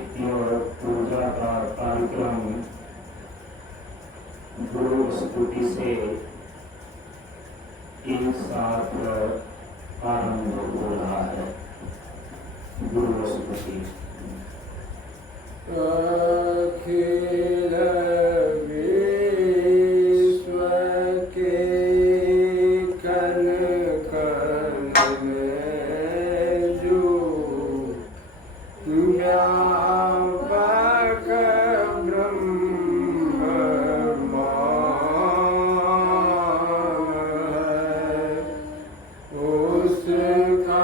नित्य पूजा का कार्यक्रम गुरु स्तुति से एक साथ आरंभ हो रहा है। गुरु स्तुति। अखिल विश्व के कण कण में जो व्यापक ब्रह्म है, उसका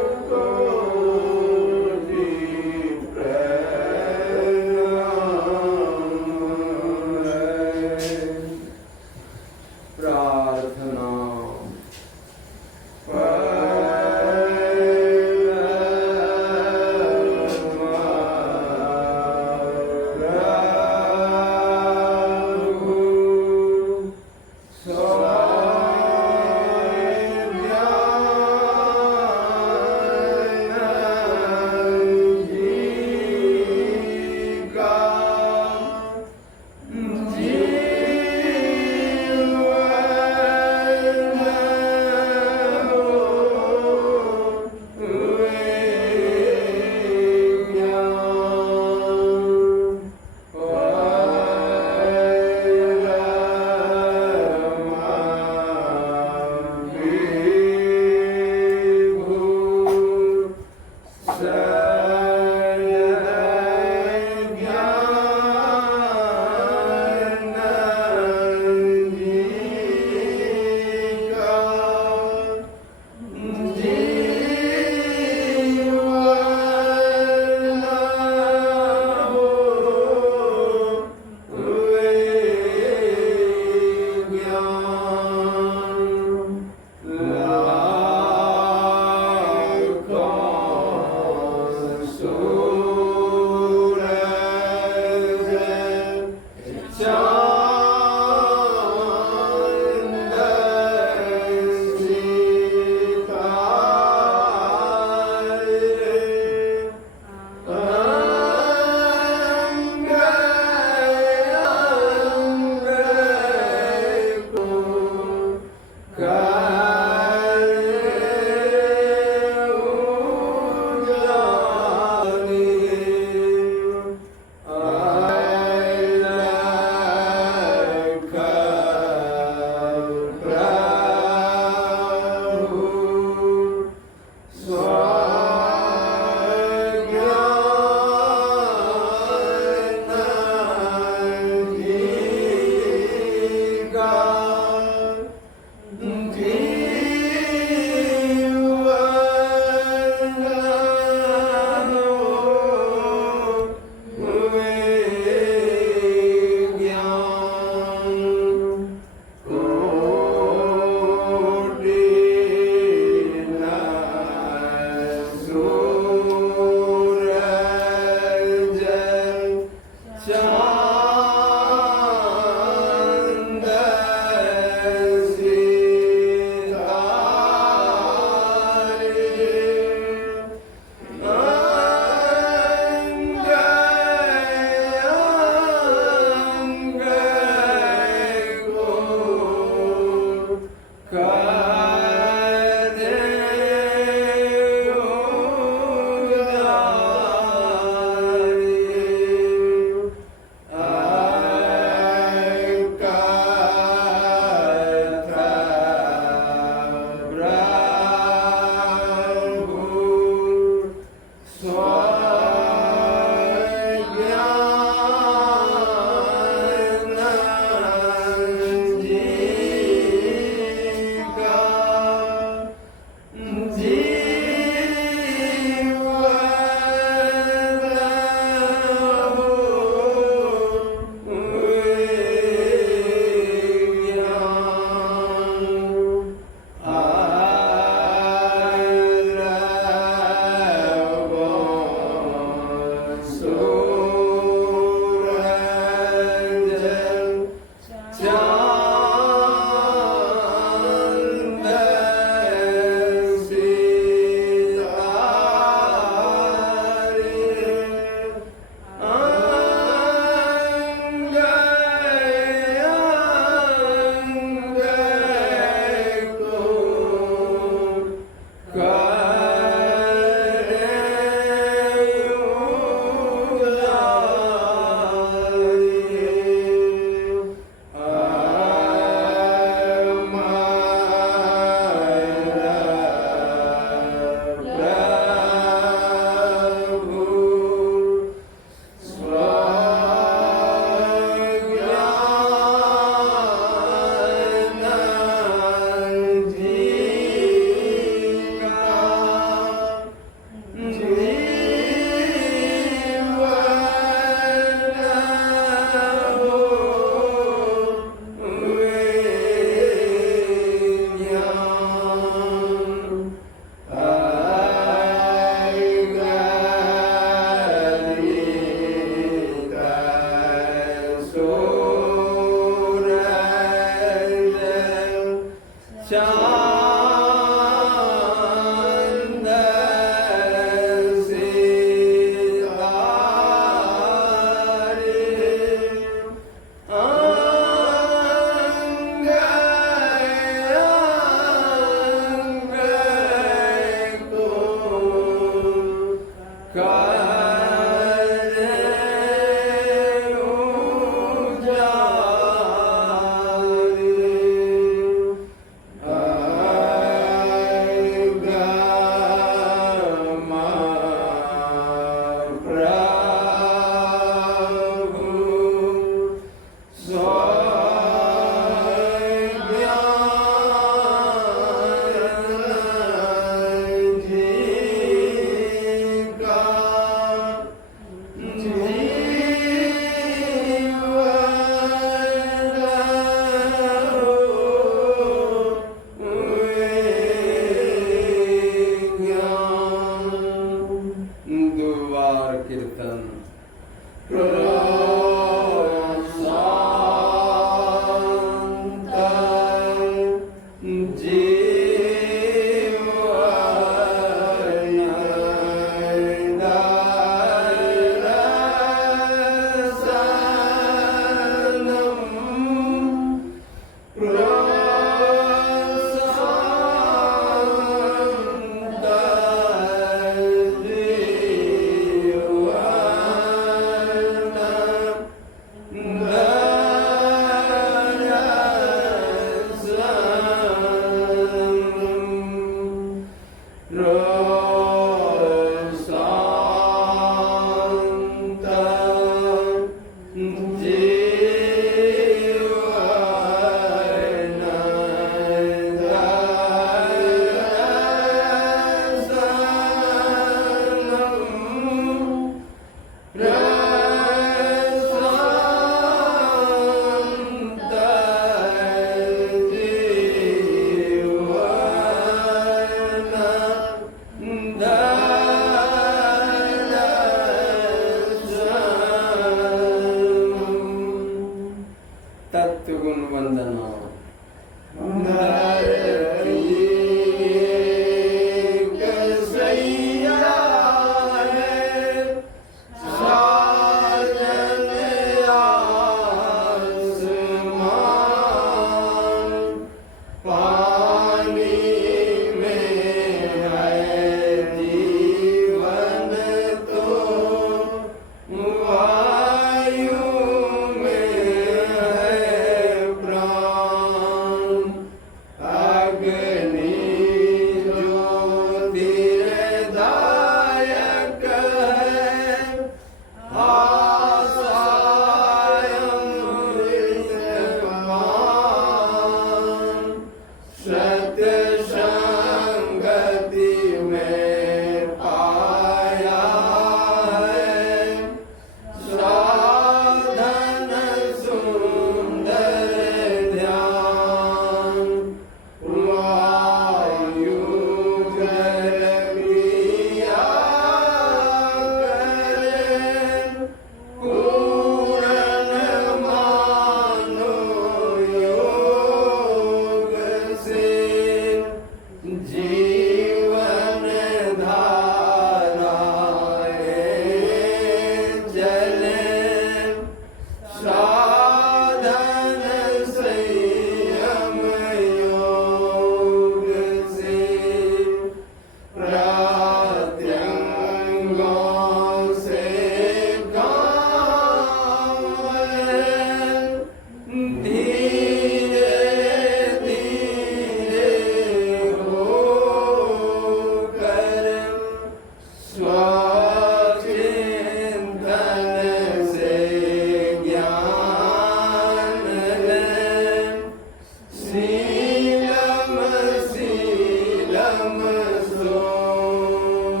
परम शोक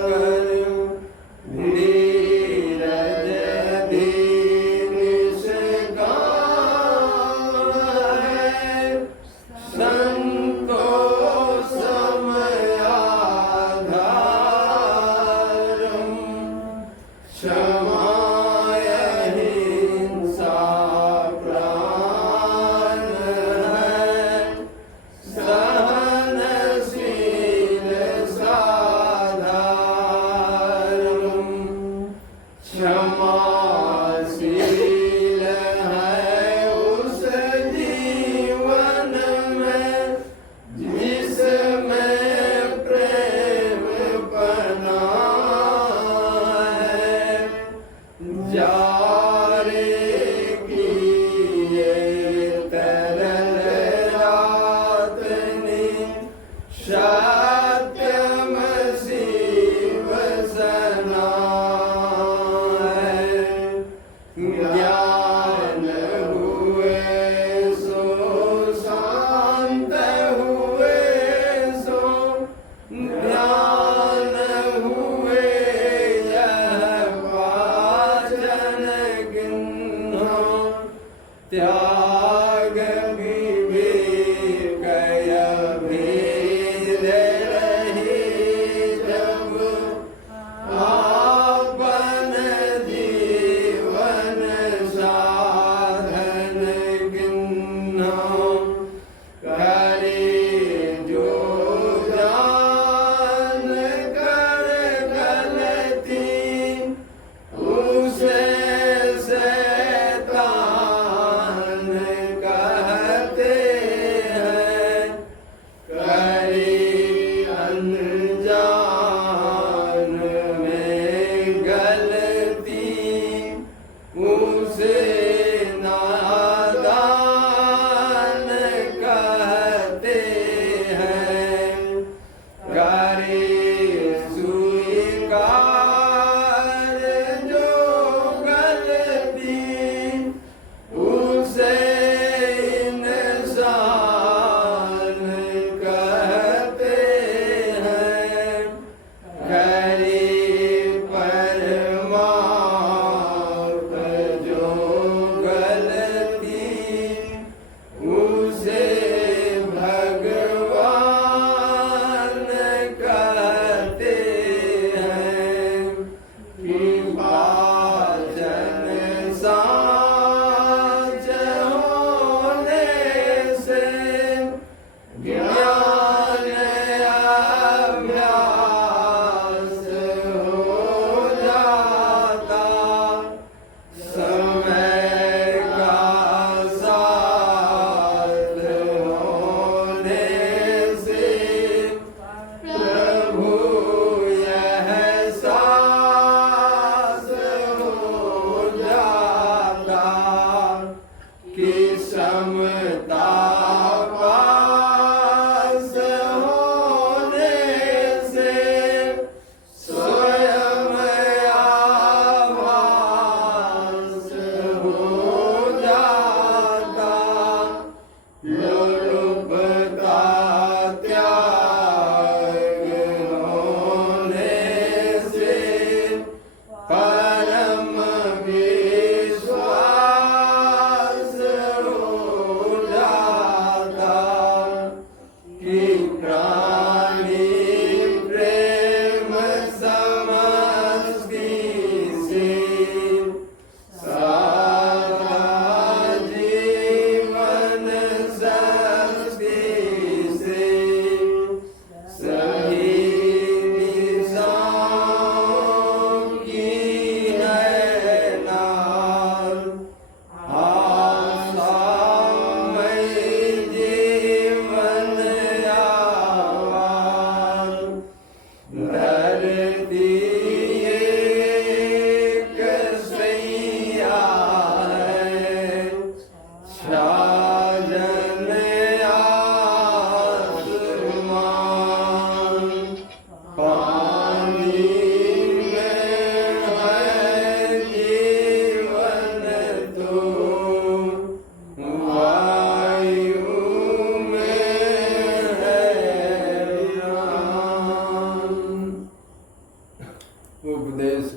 करियो धीरज दीन गाए संतोष समयाधारम क्षमाय हिंसा प्राण है सहनशील साधारम क्षमाशील है उस जीवन में जिसमें प्रेम बना है जारे की ये तरल रातनी सत्यम शिव सना है ज्ञान हुए सो शांत हुए सो ध्यान हुए यह वाचन गिन्हो त्याग विवेक भेद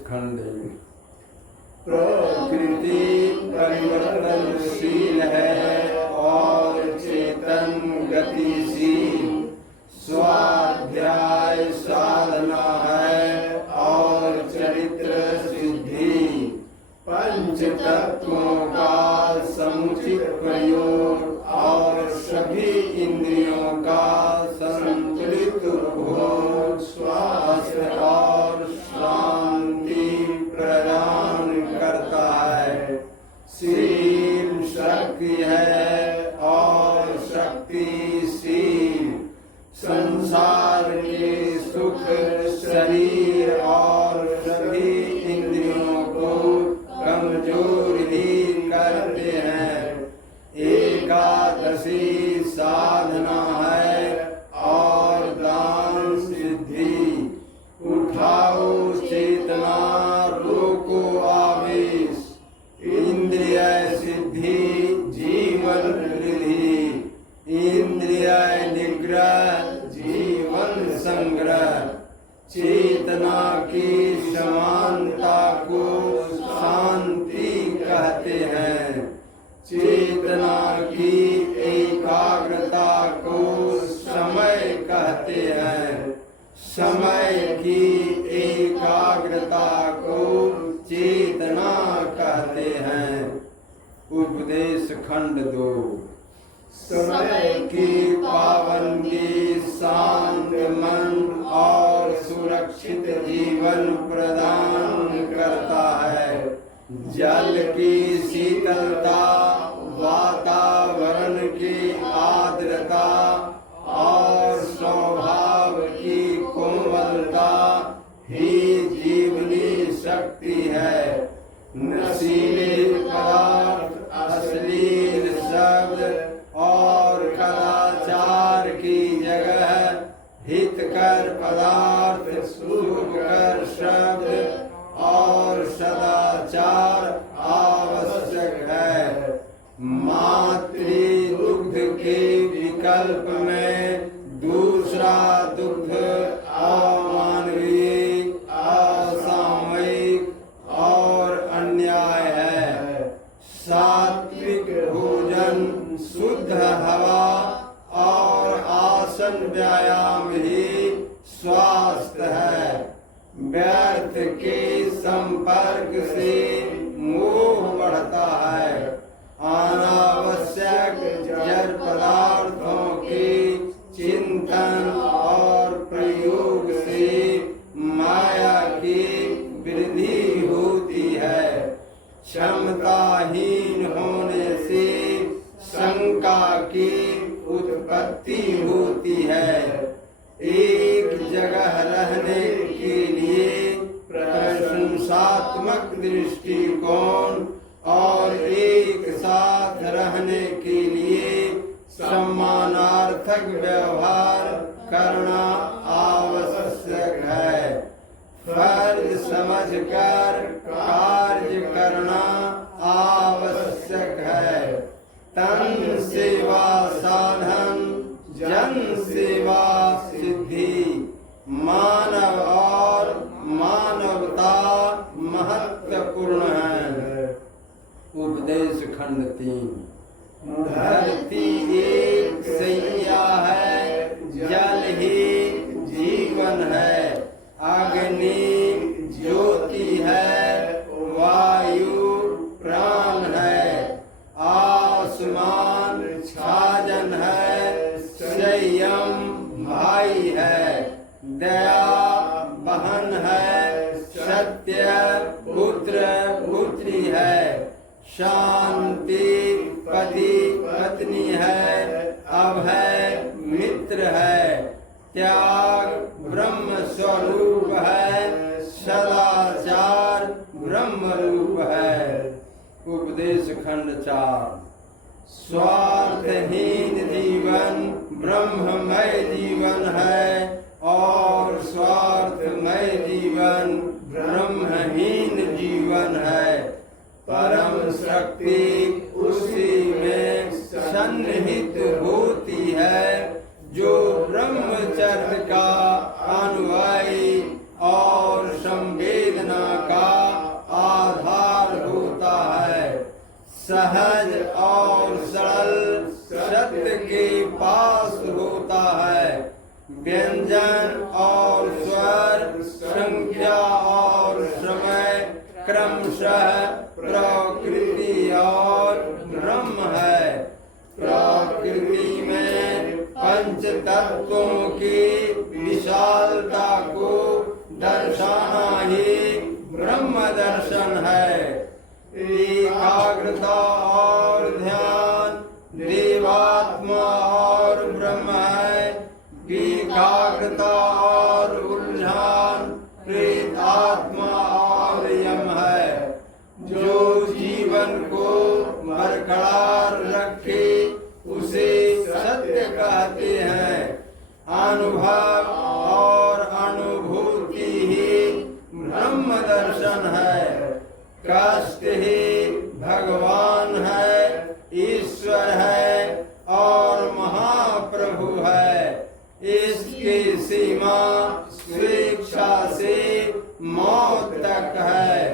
खंड। प्रकृति परिवर्तनशील है और चेतन गतिशील। स्वाध्याय साधना है और चरित्र सिद्धि। पंच तत्वों का समुचित प्रयोग और सभी इंद्रियों का संतुलित उपभोग स्वास्थ्य और शांति प्रदान करता है। शील शक्ति है और शक्तिशील संसार के सुख शरीर और सभी इंद्रियों को कमजोर ही करते हैं। एकादशी साधना है और दान सिद्धि। उठाओ चेतना, रोको आवेश। इंद्रिय सिद्धि जीवन वृद्धि। इंद्रिय निग्रह जीवन संग्रह। चेतना की समानता को शांति कहते हैं। चेतना की एकाग्रता को समय कहते हैं। समय की एकाग्रता को चेतना कहते हैं। उपदेश खंड 2। समय की पाबंदी शांत मन और सुरक्षित जीवन प्रदान करता है। जल की शीतलता, वातावरण की आर्द्रता और स्वभाव की कोमलता ही जीवनी शक्ति है। नशीले पदार्थ, अश्लील शब्द और कदाचार की जगह हितकर पदार्थ, शुभकर शब्द और सदाचार आवश्यक है। मातृ दुग्ध के विकल्प में दूसरा दुग्ध अमानवीय, असामयिक और अन्याय है। सात्विक भोजन, शुद्ध हवा और आसन व्यायाम ही स्वास्थ्य है। व्यर्थ के संपर्क से मोह बढ़ता है। अनावश्यक जड़ पदार्थों के चिंतन और प्रयोग से माया की वृद्धि होती है। क्षमताहीन होने से शंका की उत्पत्ति होती है। एक जगह रहने के लिए प्रशंसात्मक दृष्टिकोण और एक साथ रहने के लिए सम्मानार्थक व्यवहार करना आवश्यक है। फर्ज समझकर कार्य करना आवश्यक है। तन सेवा साधन, जन सेवा सिद्धि। मानव और मानवता महत्वपूर्ण है। उपदेश खंड 3। धरती एक सैया है, जल ही जीवन है। अग्नि ज्योति है, वायु प्राण है। आसमान छाजन है, संयम भाई है। दया बहन है, सत्य पुत्र पुत्री है। शांति पति पत्नी है, अभय मित्र है। त्याग ब्रह्म स्वरूप है, सदाचार ब्रह्म रूप है। उपदेश खंड 4। स्वार्थहीन जीवन ब्रह्ममय जीवन है और स्वार्थमय जीवन ब्रह्महीन जीवन है। परम शक्ति उसी में सन्निहित होती है जो ब्रह्मचर्य का अनुयायी और संवेदना का सत्य के पास होता है। व्यंजन और स्वर, संख्या और समय क्रमशः प्रकृति और ब्रह्म है। प्रकृति में पंच तत्वों की विशालता को दर्शाना ही ब्रह्म दर्शन है। एकाग्रता और ध्यान देवात्मा और ब्रह्म है। एकाग्रता और उलझान प्रेतात्मा और यम है। जो जीवन को बरकरार रखे उसे सत्य कहते हैं। अनुभव और अनुभूति ही ब्रह्म दर्शन है। कष्ट ही भगवान है, ईश्वर है और महाप्रभु है। इसकी सीमा स्वेच्छा से मौत तक है।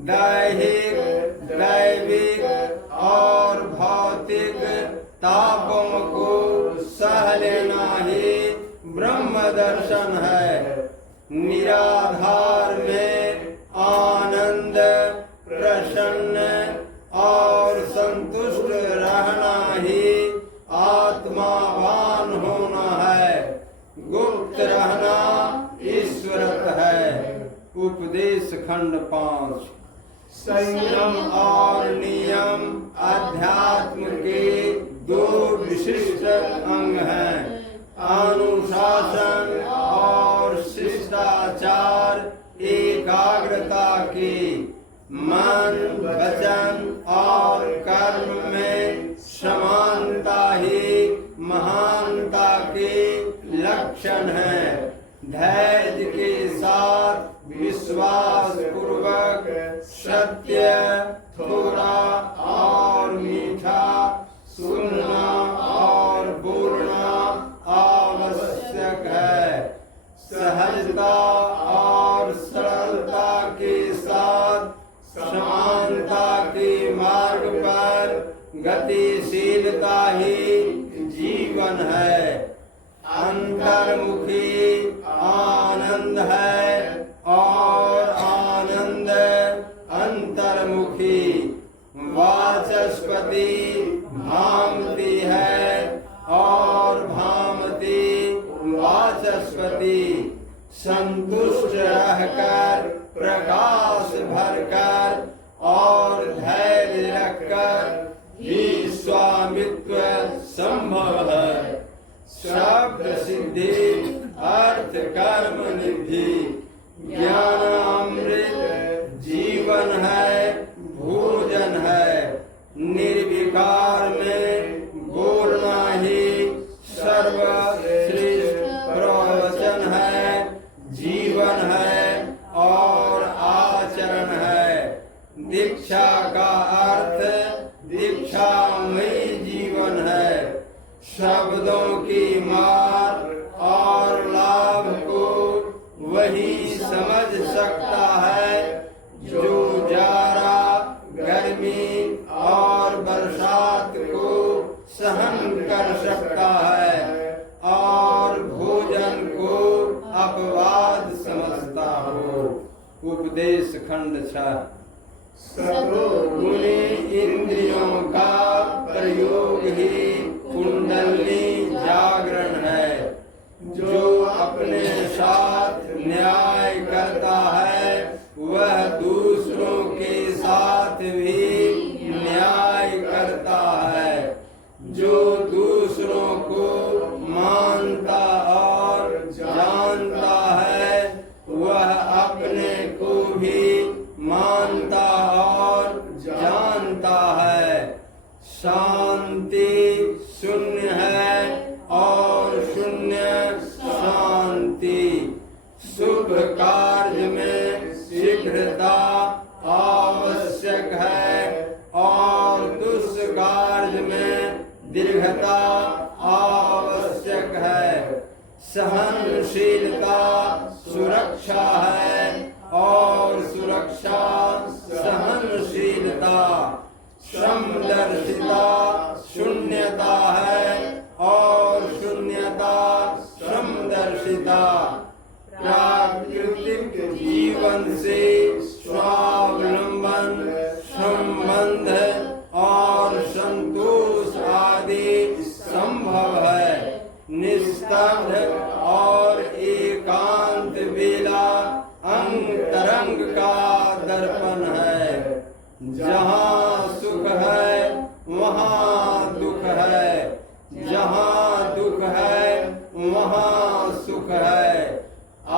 दैहिक, दैविक और भौतिक तापों को सह लेना ही ब्रह्म दर्शन है। निराधार में आनंद, प्रसन्न और संतुष्ट रहना ही आत्मावान होना है। गुप्त रहना ईश्वरत है। उपदेश खंड 5। संयम और नियम अध्यात्म के दो विशिष्ट अंग हैं। अनुशासन और शिष्टाचार एकाग्रता के। मन, वचन और कर्म में समानता ही महानता के लक्षण है। धैर्य के साथ विश्वास पूर्वक सत्य, थोड़ा और मीठा सुनना और बोलना आवश्यक है। सहजता और सरलता के साथ समानता के मार्ग पर गतिशीलता ही जीवन है। अंतर्मुखी आनंद है और आनंद अंतर्मुखी। वाचस्पति भामती है और भामती वाचस्पति। संतुष्ट रहकर, प्रकाश भरकर और धैर्य रखकर ही स्वामित्व संभव है। शब्द सिद्धि, अर्थ कर्म निधि। ज्ञानामृत जीवन है, भोजन है। निर्विकार में बोलना ही सर्वश्रेष्ठ प्रवचन है, जीवन है और आचरण है। दीक्षा का अर्थ दीक्षामयी जीवन है। शब्दों की मार और लाभ को वही समझ सकता है जो जाड़ा, गर्मी और बरसात को सहन कर सकता है और भोजन को अपवाद समझता हो। उपदेश खंड 6। सतोगुणी इंद्रियों का प्रयोग ही कुंडली जागरण है। जो अपने साथ न्याय करता है वह दूसरों के साथ भी न्याय करता है। जो दूसरों को मानता और जानता है वह अपने को भी मानता और जानता है। शांति शून्य है और शून्य शांति। शुभ कार्य में शीघ्रता आवश्यक है और दुष्कार्य में दीर्घता आवश्यक है। सहनशीलता सुरक्षा है और सुरक्षा सहनशीलता। समदर्शिता शून्यता है और शून्यता समदर्शिता। प्राकृतिक जीवन से स्वावलंबन, संबंध और संतोष आदि संभव है। निस्तब्ध और एकांत बेला अंतरंग का दर्पण है। जहाँ सुख है वहाँ दुख है, जहाँ दुख है वहाँ सुख है।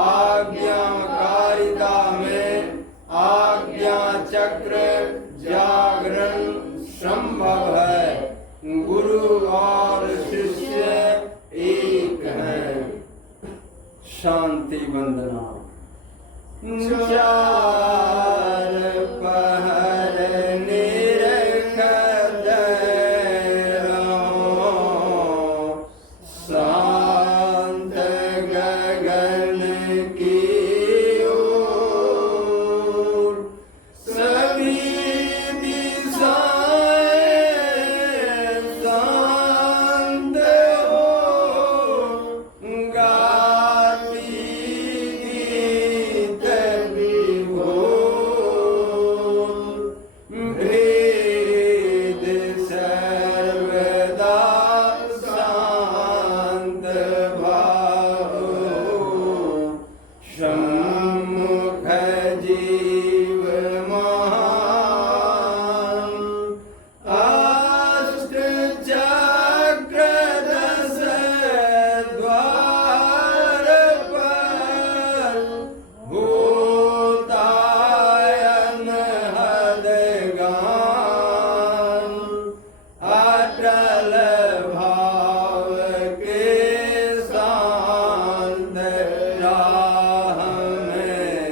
आज्ञाकारिता में आज्ञा चक्र जागरण संभव है। गुरु और शिष्य एक है। शांति वंदना। चार पहर निरखत रहो, शांत गगन की ओर, सभी दिशाएं शांत हो, गाती गीत विभोर, भेद सर्वदा शांत भावो, सम्मुख जीव महान, अष्ट चक्र दश द्वार पर, होतायन हद गान, अटल भाव के शांत राह में,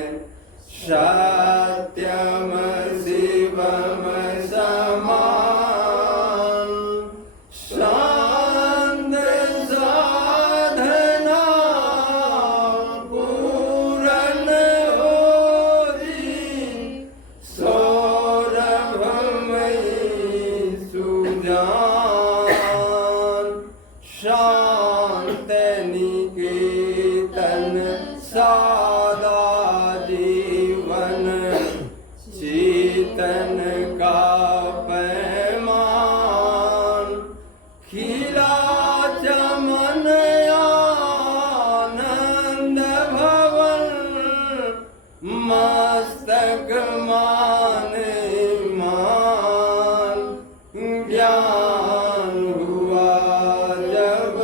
सत्यम शिवम समान, शांत साधना पूरन होती, सौरभमयी सुजान, शांत निकेतन सादा जीवन, चेतन का पैमान, खिला चमन आनंद भवन, मस्तक मान मान, ज्ञान हुआ जब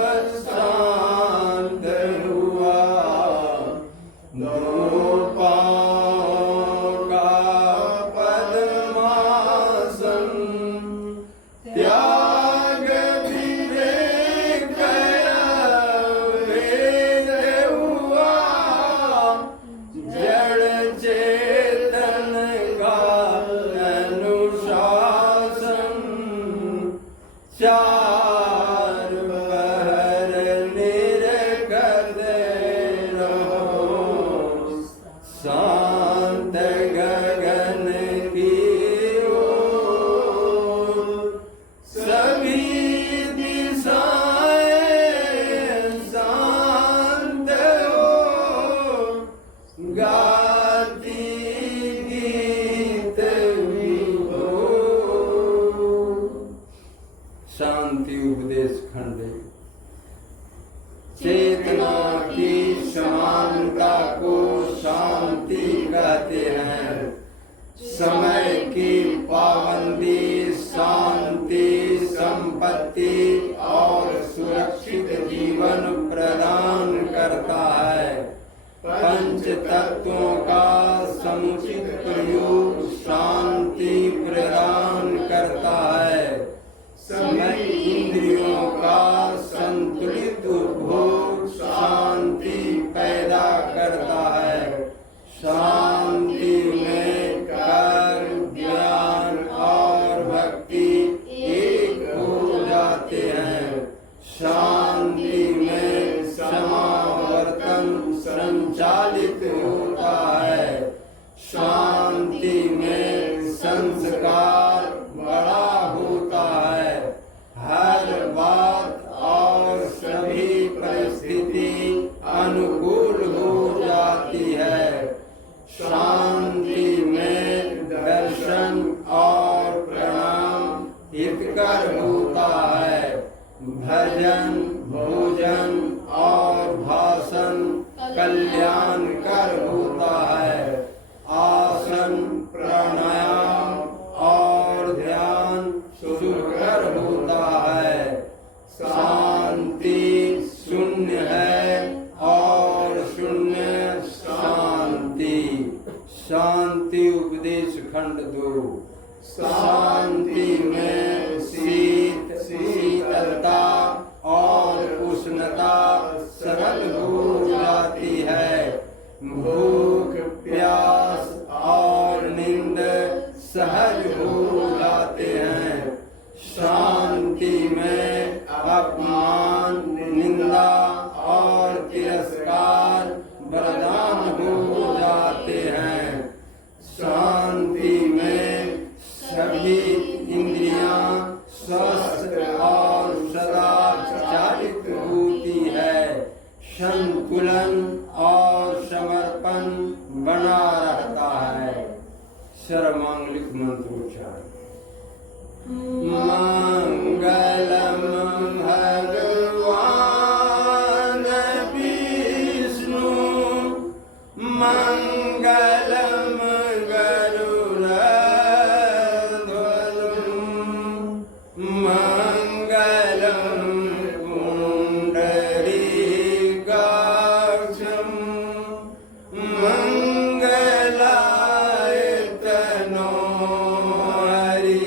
शांत हुआ, दो पाँव का पद्मासन, त्याग विवेक वेद हुआ, जड़ चेतन का अनुशासन, चार पहर निरखत रहो, शांत गगन की ओर, सभी दिशाएं शांत हो, गाती गीत विभोर। शांति उपदेश खंड। चेतना की समानता को शांति कहते हैं। समय की पाबंदी शांति, संपत्ति और सुरक्षित जीवन प्रदान करता है। पंच तत्वों का समुचित प्रयोग शांति प्रदान करता है। समय इंद्रियों का संतुलित उपभोग शांति पैदा करता है। शांति में कर्म, ज्ञान और भक्ति एक हो जाते हैं। शांति में समावर्तन संचालित होता है। शांति में संस्कार बड़ा होता है। कल्याणकर होता है। आसन प्राणायाम और ध्यान सुखकर होता है। शांति शून्य है और शून्य शांति। शांति उपदेश खंड 2। शांति में शीतलता और उष्णता सरल हो जाती है। भूख प्यास और नींद सहज हो जाते हैं। शांति में अपमान निंदा और तिरस्कार बरदान हो जाते हैं। शांति में सभी इंद्रियां स्वस्थ और सदाचारित होती है। संतुलन और समर्पण बना रहता है। सर्वमांगलिक मंत्रोच्चारण। मंगलम भगवान विष्णु मंगलम मंगलम पुंडरीकाक्षं मंगलाय तनो हरि।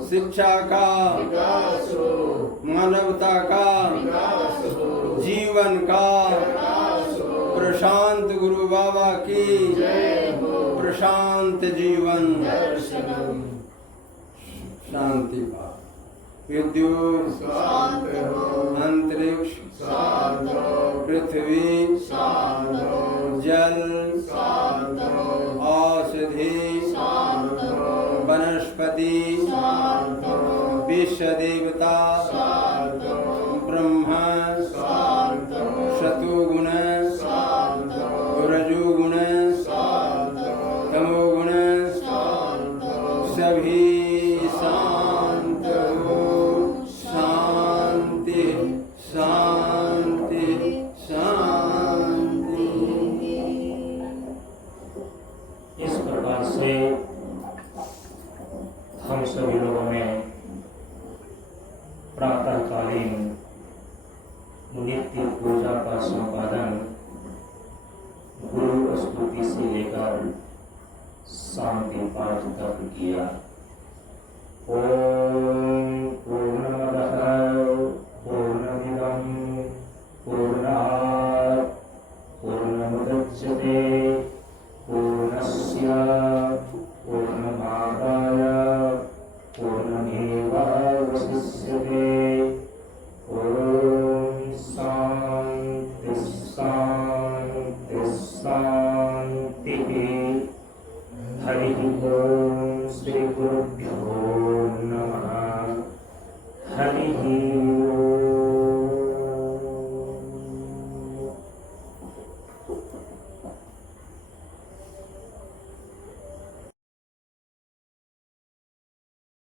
शिक्षा का विकास हो, मानवता का विकास हो, जीवन का विकास हो, प्रशांत गुरु बाबा की जय हो, प्रशांत जीवन दर्शनम शांति भाव विद्युत शांत हो, अंतरिक्ष शांत हो, पृथ्वी शांत हो, जल शांत हो, औषधि शांत हो, वनस्पति शांत हो, विश्व देवता शांत हो, ब्रह्मा शांत हो, शतुगुण शांत हो, रजुगुण शांत हो, तमोगुण शांत हो, सभी शांत हो शांति शांति शांति। इस प्रकार से हम सभी लोगों ने प्रातःकालीन नित्य पूजा का संपादन गुरु स्तुति से लेकर शांति पाठ तक किया। ओम